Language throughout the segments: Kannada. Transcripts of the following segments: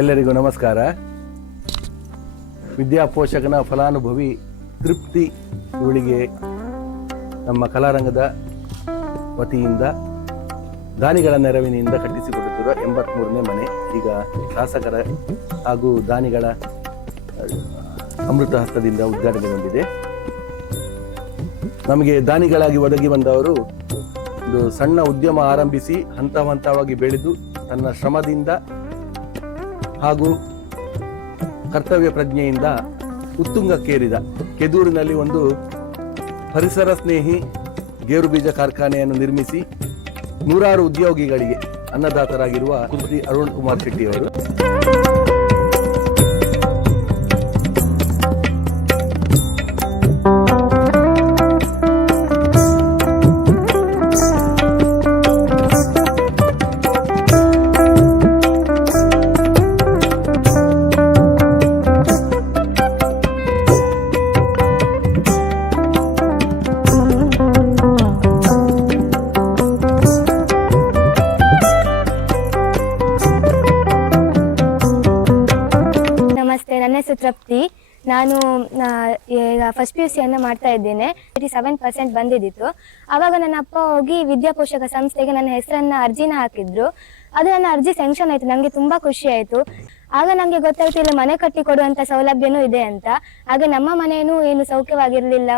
ಎಲ್ಲರಿಗೂ ನಮಸ್ಕಾರ. ವಿದ್ಯಾಪೋಷಕನ ಫಲಾನುಭವಿ ತೃಪ್ತಿ ಇವಳಿಗೆ ನಮ್ಮ ಕಲಾರಂಗದ ವತಿಯಿಂದ ದಾನಿಗಳ ನೆರವಿನಿಂದ ಕಟ್ಟಿಸಿಕೊಡುತ್ತಿರುವ 83ನೇ ಮನೆ ಈಗ ಶಾಸಕರ ಹಾಗೂ ದಾನಿಗಳ ಅಮೃತ ಹಸ್ತದಿಂದ ಉದ್ಘಾಟನೆಗೊಂಡಿದೆ. ನಮಗೆ ದಾನಿಗಳಾಗಿ ಒದಗಿ ಬಂದವರು ಒಂದು ಸಣ್ಣ ಉದ್ಯಮ ಆರಂಭಿಸಿ ಹಂತ ಹಂತವಾಗಿ ಬೆಳೆದು ತನ್ನ ಶ್ರಮದಿಂದ ಹಾಗೂ ಕರ್ತವ್ಯ ಪ್ರಜ್ಞೆಯಿಂದ ಉತ್ತುಂಗಕ್ಕೇರಿದ ಕೆದೂರಿನಲ್ಲಿ ಒಂದು ಪರಿಸರ ಸ್ನೇಹಿ ಗೇರು ಬೀಜ ಕಾರ್ಖಾನೆಯನ್ನು ನಿರ್ಮಿಸಿ ನೂರಾರು ಉದ್ಯೋಗಿಗಳಿಗೆ ಅನ್ನದಾತರಾಗಿರುವ ಶ್ರೀ ಅರುಣ್ ಕುಮಾರ್ ಶೆಟ್ಟಿ ಅವರು. ನನ್ನ ಹೆಸರು ತೃಪ್ತಿ. ನಾನು ಈಗ ಫಸ್ಟ್ PUC ಮಾಡ್ತಾ ಇದ್ದೇನೆ. 87% ಬಂದಿದ್ದಿತ್ತು. ಆವಾಗ ನನ್ನ ಅಪ್ಪ ಹೋಗಿ ವಿದ್ಯಾಪೋಷಕ ಸಂಸ್ಥೆಗೆ ನನ್ನ ಹೆಸರನ್ನ ಅರ್ಜಿನ ಹಾಕಿದ್ರು. ಅದು ನನ್ನ ಅರ್ಜಿ ಸ್ಯಾಂಕ್ಷನ್ ಆಯ್ತು. ನನಗೆ ತುಂಬಾ ಖುಷಿ ಆಯ್ತು. ಆಗ ನನಗೆ ಗೊತ್ತಾಯ್ತು ಇಲ್ಲಿ ಮನೆ ಕಟ್ಟಿ ಕೊಡುವಂತ ಸೌಲಭ್ಯನೂ ಇದೆ ಅಂತ. ಹಾಗೆ ನಮ್ಮ ಮನೆಯೂ ಏನು ಸೌಖ್ಯವಾಗಿರ್ಲಿಲ್ಲ.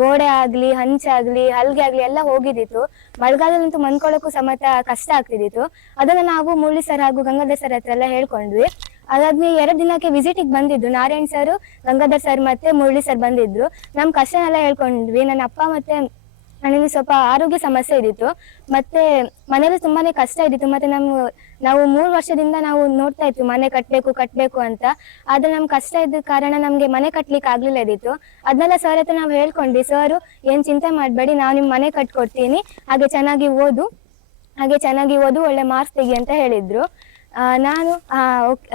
ಗೋಡೆ ಆಗ್ಲಿ, ಹಂಚಾಗ್ಲಿ, ಹಲ್ಗೆ ಆಗ್ಲಿ ಎಲ್ಲ ಹೋಗಿದ್ದಿತ್ತು. ಮಳೆಗಾಲದಂತೂ ಮನ್ಕೊಳ್ಳೋಕ್ಕೂ ಸಮೇತ ಕಷ್ಟ ಆಗ್ತಿದ್ದಿತ್ತು. ಅದನ್ನ ನಾವು ಮುರಳಿ ಸರ್ ಹಾಗೂ ಗಂಗಾಧರ್ ಸರ್ ಹತ್ರ ಎಲ್ಲ ಹೇಳ್ಕೊಂಡ್ವಿ. ಅದಾದ್ಮೇಲೆ 2 ದಿನಕ್ಕೆ ವಿಸಿಟಿಗೆ ಬಂದಿದ್ರು ನಾರಾಯಣ್ ಸರ್, ಗಂಗಾಧರ್ ಸರ್ ಮತ್ತೆ ಮುರಳಿ ಸರ್ ಬಂದಿದ್ರು. ನಮ್ ಕಷ್ಟನೆಲ್ಲ ಹೇಳ್ಕೊಂಡ್ವಿ. ನನ್ನ ಅಪ್ಪ ಮತ್ತೆ ನನಗೆ ಸ್ವಲ್ಪ ಆರೋಗ್ಯ ಸಮಸ್ಯೆ ಇದ್ದಿತ್ತು, ಮತ್ತೆ ಮನೇಲಿ ತುಂಬಾನೇ ಕಷ್ಟ ಇದ್ದಿತ್ತು. ಮತ್ತೆ ನಾವು 3 ವರ್ಷದಿಂದ ನಾವು ನೋಡ್ತಾ ಇತ್ತು ಮನೆ ಕಟ್ಬೇಕು ಅಂತ. ಆದ್ರೆ ನಮ್ ಕಷ್ಟ ಇದ್ದ ಕಾರಣ ನಮ್ಗೆ ಮನೆ ಕಟ್ಲಿಕ್ಕೆ ಆಗ್ಲಿಲ್ಲ ಇದ್ದಿತ್ತು. ಅದನ್ನೆಲ್ಲ ಸರ್ ಹತ್ರ ನಾವು ಹೇಳ್ಕೊಂಡ್ವಿ. ಸರ್ ಏನ್ ಚಿಂತೆ ಮಾಡ್ಬೇಡಿ, ನಾವು ನಿಮ್ ಮನೆ ಕಟ್ಕೊಡ್ತೀನಿ, ಹಾಗೆ ಚೆನ್ನಾಗಿ ಓದು ಒಳ್ಳೆ ಮಾರ್ಕ್ಸ್ ತೆಗಿ ಅಂತ ಹೇಳಿದ್ರು. ನಾನು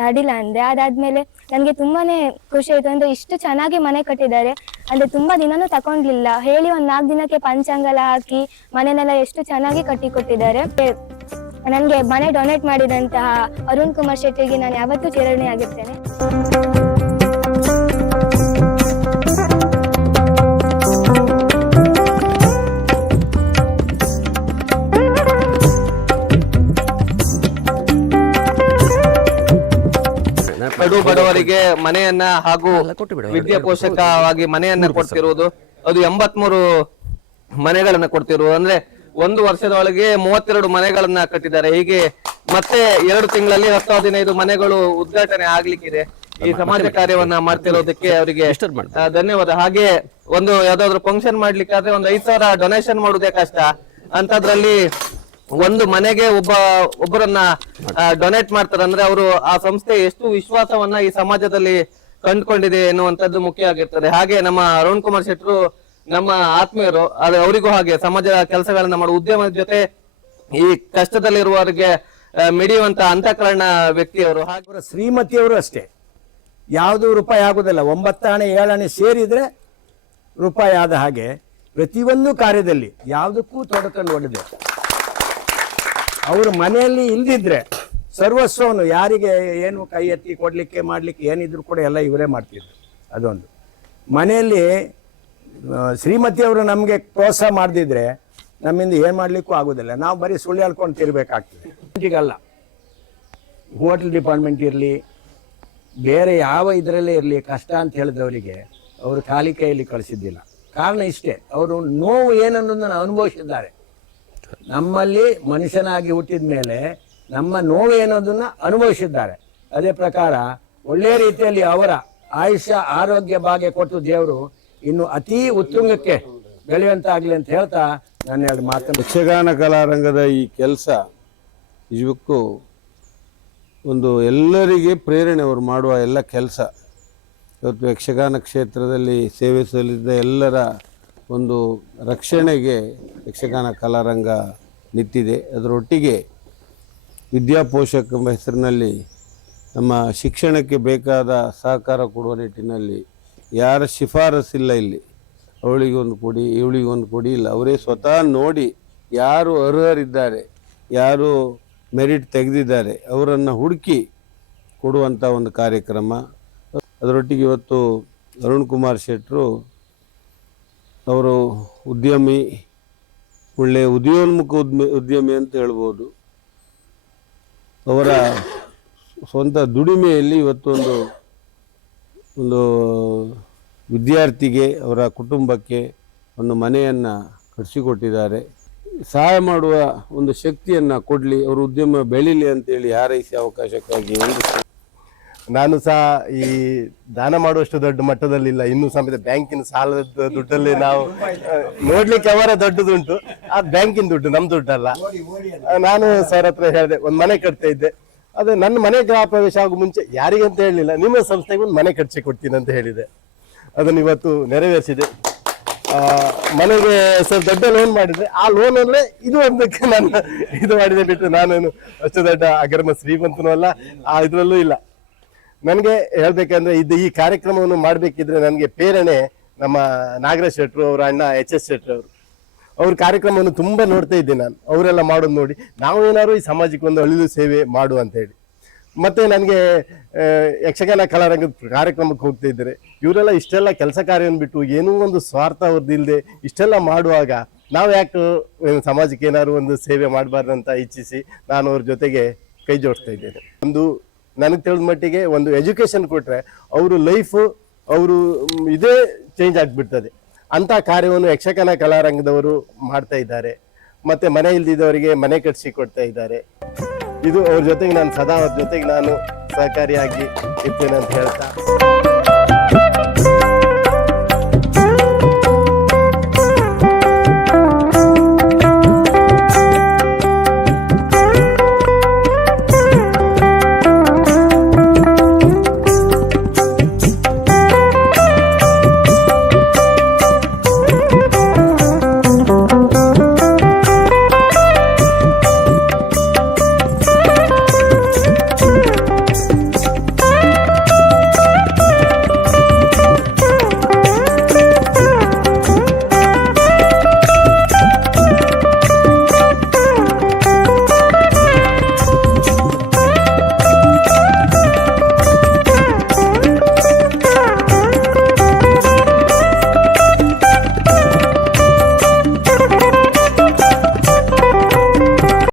ಅಡಿಲ್ಲ ಅಂದೆ. ಅದಾದ್ಮೇಲೆ ನನ್ಗೆ ತುಂಬಾನೇ ಖುಷಿ ಆಯ್ತು. ಅಂದ್ರೆ ಇಷ್ಟು ಚೆನ್ನಾಗಿ ಮನೆ ಕಟ್ಟಿದ್ದಾರೆ ಅಂದ್ರೆ ತುಂಬಾ ದಿನನೂ ತಕೊಂಡ್ಲಿಲ್ಲ. ಹೇಳಿ 4 ದಿನಕ್ಕೆ ಪಂಚಾಂಗ ಹಾಕಿ ಮನೆನೆಲ್ಲ ಎಷ್ಟು ಚೆನ್ನಾಗಿ ಕಟ್ಟಿ ಕೊಟ್ಟಿದ್ದಾರೆ. ನನ್ಗೆ ಮನೆ ಡೊನೇಟ್ ಮಾಡಿದಂತಹ ಅರುಣ್ ಕುಮಾರ್ ಶೆಟ್ಟಿಗೆ ನಾನು ಯಾವತ್ತೂ ಚಿರಋಣಿ ಆಗಿರ್ತೇನೆ. ಕಡು ಬಡವರಿಗೆ ಮನೆಯನ್ನ ಹಾಗೂ ವಿದ್ಯಾಪೋಷಕವಾಗಿ ಮನೆಯನ್ನ ಕೊಡ್ತಿರುವುದು, ಅದು 83 ಮನೆಗಳನ್ನ ಕೊಡ್ತಿರುವುದು. ಅಂದ್ರೆ 1 ವರ್ಷದೊಳಗೆ 32 ಮನೆಗಳನ್ನ ಕಟ್ಟಿದ್ದಾರೆ. ಹೀಗೆ ಮತ್ತೆ 2 ತಿಂಗಳಲ್ಲಿ 10-15 ಮನೆಗಳು ಉದ್ಘಾಟನೆ ಆಗ್ಲಿಕ್ಕಿದೆ. ಈ ಸಮಾಜ ಕಾರ್ಯವನ್ನ ಮಾಡ್ತಿರೋದಕ್ಕೆ ಅವರಿಗೆ ಧನ್ಯವಾದ. ಹಾಗೆ ಒಂದು ಯಾವ್ದಾದ್ರು ಫಂಕ್ಷನ್ ಮಾಡ್ಲಿಕ್ಕಾದ್ರೆ 5,000 ಡೊನೇಷನ್ ಮಾಡುವುದೇ ಕಷ್ಟ. ಅಂತದ್ರಲ್ಲಿ ಒಂದು ಮನೆಗೆ ಒಬ್ಬರನ್ನ ಡೊನೇಟ್ ಮಾಡ್ತಾರೆ ಅಂದ್ರೆ ಅವರು ಆ ಸಂಸ್ಥೆ ಎಷ್ಟು ವಿಶ್ವಾಸವನ್ನ ಈ ಸಮಾಜದಲ್ಲಿ ಕಂಡುಕೊಂಡಿದೆ ಎನ್ನುವಂತದ್ದು ಮುಖ್ಯ ಆಗಿರ್ತದೆ. ಹಾಗೆ ನಮ್ಮ ಅರುಣ್ ಕುಮಾರ್ ಶೆಟ್ಟರು ನಮ್ಮ ಆತ್ಮೀಯರು, ಅವರಿಗೂ ಹಾಗೆ ಸಮಾಜ ಕೆಲಸಗಳನ್ನ ಮಾಡುವ ಉದ್ಯಮದ ಜೊತೆ ಈ ಕಷ್ಟದಲ್ಲಿರುವವರಿಗೆ ಮಿಡಿಯುವಂತ ಅಂತಃಕರಣ ವ್ಯಕ್ತಿಯವರು. ಹಾಗೆ ಶ್ರೀಮತಿಯವರು ಅಷ್ಟೇ, ಯಾವುದು ರೂಪಾಯಿ ಆಗುದಿಲ್ಲ. 9 ಆಣೆ 7 ಆಣೆ ಸೇರಿದ್ರೆ ರೂಪಾಯಿ ಆದ ಹಾಗೆ ಪ್ರತಿಯೊಂದು ಕಾರ್ಯದಲ್ಲಿ ಯಾವುದಕ್ಕೂ ತೊಡಕೊಂಡು ಹೊಡೆದೆ. ಅವರು ಮನೆಯಲ್ಲಿ ಇಲ್ದಿದ್ರೆ ಸರ್ವಸ್ವವನ್ನು ಯಾರಿಗೆ ಏನು ಕೈ ಎತ್ತಿ ಕೊಡ್ಲಿಕ್ಕೆ ಮಾಡ್ಲಿಕ್ಕೆ ಏನಿದ್ರು ಕೂಡ ಎಲ್ಲ ಇವರೇ ಮಾಡ್ತಿದ್ರು. ಅದೊಂದು ಮನೆಯಲ್ಲಿ ಶ್ರೀಮತಿಯವರು ನಮಗೆ ಪ್ರೋತ್ಸಾಹ ಮಾಡದಿದ್ರೆ ನಮ್ಮಿಂದ ಏನು ಮಾಡ್ಲಿಕ್ಕೂ ಆಗೋದಿಲ್ಲ. ನಾವು ಬರೀ ಸುಳ್ಳು ಹೇಳ್ಕೊಂಡು ತಿರ್ಬೇಕಾಗ್ತದೆ. ಈಗಲ್ಲ, ಹೋಟೆಲ್ ಡಿಪಾರ್ಟ್ಮೆಂಟ್ ಇರಲಿ, ಬೇರೆ ಯಾವ ಇದರಲ್ಲೇ ಇರಲಿ, ಕಷ್ಟ ಅಂತ ಹೇಳಿದವರಿಗೆ ಅವರು ಖಾಲಿ ಕೈಯಲ್ಲಿ ಕಳಿಸಿದ್ದಿಲ್ಲ. ಕಾರಣ ಇಷ್ಟೇ, ಅವರು ನೋವು ಏನನ್ನೋದನ್ನು ಅನುಭವಿಸಿದ್ದಾರೆ. ನಮ್ಮಲ್ಲಿ ಮನುಷ್ಯನಾಗಿ ಹುಟ್ಟಿದ ಮೇಲೆ ನಮ್ಮ ನೋವು ಏನೋದನ್ನ ಅನುಭವಿಸಿದ್ದಾರೆ. ಅದೇ ಪ್ರಕಾರ ಒಳ್ಳೆಯ ರೀತಿಯಲ್ಲಿ ಅವರ ಆಯುಷ್ಯ ಆರೋಗ್ಯ ಭಾಗ್ಯ ಕೊಟ್ಟು ದೇವರು ಇನ್ನು ಅತಿ ಉತ್ತುಂಗಕ್ಕೆ ಬೆಳೆಯುವಂತಾಗ್ಲಿ ಅಂತ ಹೇಳ್ತಾ ನಾನು 2 ಮಾತನ್ನು. ಯಕ್ಷಗಾನ ಕಲಾರಂಗದ ಈ ಕೆಲಸ ನಿಜಕ್ಕೂ ಒಂದು ಎಲ್ಲರಿಗೆ ಪ್ರೇರಣೆ, ಅವರು ಮಾಡುವ ಎಲ್ಲ ಕೆಲಸ. ಇವತ್ತು ಯಕ್ಷಗಾನ ಕ್ಷೇತ್ರದಲ್ಲಿ ಸೇವೆ ಸಲ್ಲಿಸಿದ ಎಲ್ಲರ ಒಂದು ರಕ್ಷಣೆಗೆ ಯಕ್ಷಗಾನ ಕಲಾರಂಗ ನಿಂತಿದೆ. ಅದರೊಟ್ಟಿಗೆ ವಿದ್ಯಾಪೋಷಕ ಎಂಬ ಹೆಸರಿನಲ್ಲಿ ನಮ್ಮ ಶಿಕ್ಷಣಕ್ಕೆ ಬೇಕಾದ ಸಹಕಾರ ಕೊಡುವ ನಿಟ್ಟಿನಲ್ಲಿ ಯಾರ ಶಿಫಾರಸ್ಸಿಲ್ಲ. ಇಲ್ಲಿ ಅವಳಿಗೊಂದು ಕೊಡಿ, ಇವಳಿಗೊಂದು ಕೊಡಿ ಇಲ್ಲ. ಅವರೇ ಸ್ವತಃ ನೋಡಿ ಯಾರು ಅರ್ಹರಿದ್ದಾರೆ, ಯಾರು ಮೆರಿಟ್ ತೆಗೆದಿದ್ದಾರೆ ಅವರನ್ನು ಹುಡುಕಿ ಕೊಡುವಂಥ ಒಂದು ಕಾರ್ಯಕ್ರಮ. ಅದರೊಟ್ಟಿಗೆ ಇವತ್ತು ಅರುಣ್ ಕುಮಾರ್ ಶೆಟ್ಟರು ಅವರು ಉದ್ಯಮಿ, ಒಳ್ಳೆಯ ಉದಯೋನ್ಮುಖ ಉದ್ಯಮಿ ಅಂತ ಹೇಳ್ಬೋದು. ಅವರ ಸ್ವಂತ ದುಡಿಮೆಯಲ್ಲಿ ಇವತ್ತು ಒಂದು ವಿದ್ಯಾರ್ಥಿಗೆ, ಅವರ ಕುಟುಂಬಕ್ಕೆ ಒಂದು ಮನೆಯನ್ನು ಕಟ್ಟಿಸಿಕೊಟ್ಟಿದ್ದಾರೆ. ಸಹಾಯ ಮಾಡುವ ಒಂದು ಶಕ್ತಿಯನ್ನು ಕೊಡಲಿ, ಅವರು ಉದ್ಯಮ ಬೆಳೀಲಿ ಅಂತೇಳಿ ಹಾರೈಸಿ ಅವಕಾಶಕ್ಕಾಗಿ ನಾನು ಸಹ ಈ ದಾನ ಮಾಡುವಷ್ಟು ದೊಡ್ಡ ಮಟ್ಟದಲ್ಲಿಲ್ಲ, ಇನ್ನೂ ಸಮೇತ ಬ್ಯಾಂಕಿನ ಸಾಲದ ದುಡ್ಡಲ್ಲಿ ನಾವು ನೋಡ್ಲಿಕ್ಕೆ ಅವರ ದೊಡ್ಡದುಂಟು, ಆ ಬ್ಯಾಂಕಿನ ದುಡ್ಡು ನಮ್ಮ ದುಡ್ಡಲ್ಲ. ನಾನು ಸರ್ ಹತ್ರ ಹೇಳಿದೆ, ಒಂದು ಮನೆ ಕಟ್ತಾ ಇದ್ದೆ, ಅದೇ ನನ್ನ ಮನೆ ಗೃಹ ಪ್ರವೇಶ ಆಗೋ ಮುಂಚೆ ಯಾರಿಗಂತ ಹೇಳಲಿಲ್ಲ, ನಿಮ್ಮ ಸಂಸ್ಥೆಗೆ ಒಂದು ಮನೆ ಕಟ್ಸಿ ಕೊಡ್ತೀನಿ ಅಂತ ಹೇಳಿದೆ. ಅದನ್ನು ಇವತ್ತು ನೆರವೇರಿಸಿದೆ. ಮನೆಗೆ ಸ್ವಲ್ಪ ದೊಡ್ಡ ಲೋನ್ ಮಾಡಿದ್ರೆ, ಆ ಲೋನ್ ಅಂದ್ರೆ ಇದು ಒಂದಕ್ಕೆ ನಾನು ಇದು ಮಾಡಿದೆ ಬಿಟ್ಟು ನಾನೇನು ಅಷ್ಟು ದೊಡ್ಡ ಅಗರ್ಮ ಶ್ರೀಮಂತನೂ ಅಲ್ಲ, ಆ ಇದ್ರಲ್ಲೂ ಇಲ್ಲ. ನನಗೆ ಹೇಳ್ಬೇಕಂದ್ರೆ ಈ ಕಾರ್ಯಕ್ರಮವನ್ನು ಮಾಡಬೇಕಿದ್ರೆ ನನಗೆ ಪ್ರೇರಣೆ ನಮ್ಮ ನಾಗರಾಜ್ ಶೆಟ್ಟರು, ಅವರ ಅಣ್ಣ HS ಶೆಟ್ಟರು ಅವರು. ಅವ್ರ ಕಾರ್ಯಕ್ರಮವನ್ನು ತುಂಬ ನೋಡ್ತಾ ಇದ್ದೆ ನಾನು, ಅವರೆಲ್ಲ ಮಾಡೋದು ನೋಡಿ ನಾವು ಏನಾದ್ರು ಈ ಸಮಾಜಕ್ಕೆ ಒಂದು ಅಳಿಲು ಸೇವೆ ಮಾಡು ಅಂತ ಹೇಳಿ. ಮತ್ತೆ ನನಗೆ ಯಕ್ಷಗಾನ ಕಲಾರಂಗದ ಕಾರ್ಯಕ್ರಮಕ್ಕೆ ಹೋಗ್ತಾ ಇದ್ದಾರೆ, ಇವರೆಲ್ಲ ಇಷ್ಟೆಲ್ಲ ಕೆಲಸ ಕಾರ್ಯವನ್ನು ಬಿಟ್ಟು ಏನೂ ಒಂದು ಸ್ವಾರ್ಥ ಅವ್ರದ್ದಿಲ್ಲದೆ ಇಷ್ಟೆಲ್ಲ ಮಾಡುವಾಗ ನಾವು ಯಾಕೆ ಸಮಾಜಕ್ಕೆ ಏನಾದ್ರು ಒಂದು ಸೇವೆ ಮಾಡಬಾರ್ದಂತ ಇಚ್ಛಿಸಿ ನಾನು ಅವ್ರ ಜೊತೆಗೆ ಕೈ ಜೋಡಿಸ್ತಾ ಇದ್ದೇನೆ. ಒಂದು ನನಗೆ ತಿಳಿದ ಮಟ್ಟಿಗೆ ಒಂದು ಎಜುಕೇಶನ್ ಕೊಟ್ಟರೆ ಅವರು ಲೈಫು ಅವರು ಇದೇ ಚೇಂಜ್ ಆಗಿಬಿಡ್ತದೆ. ಅಂಥ ಕಾರ್ಯವನ್ನು ಯಕ್ಷಗಾನ ಕಲಾರಂಗದವರು ಮಾಡ್ತಾ ಇದ್ದಾರೆ. ಮತ್ತು ಮನೆ ಇಲ್ದಿದ್ದವರಿಗೆ ಮನೆ ಕಟ್ಟಿಸಿ ಕೊಡ್ತಾ ಇದ್ದಾರೆ. ಇದು ಅವ್ರ ಜೊತೆಗೆ ನಾನು ಸದಾ ಅವ್ರ ಜೊತೆಗೆ ನಾನು ಸಹಕಾರಿಯಾಗಿ ಇರ್ತೇನೆ ಅಂತ ಹೇಳ್ತಾ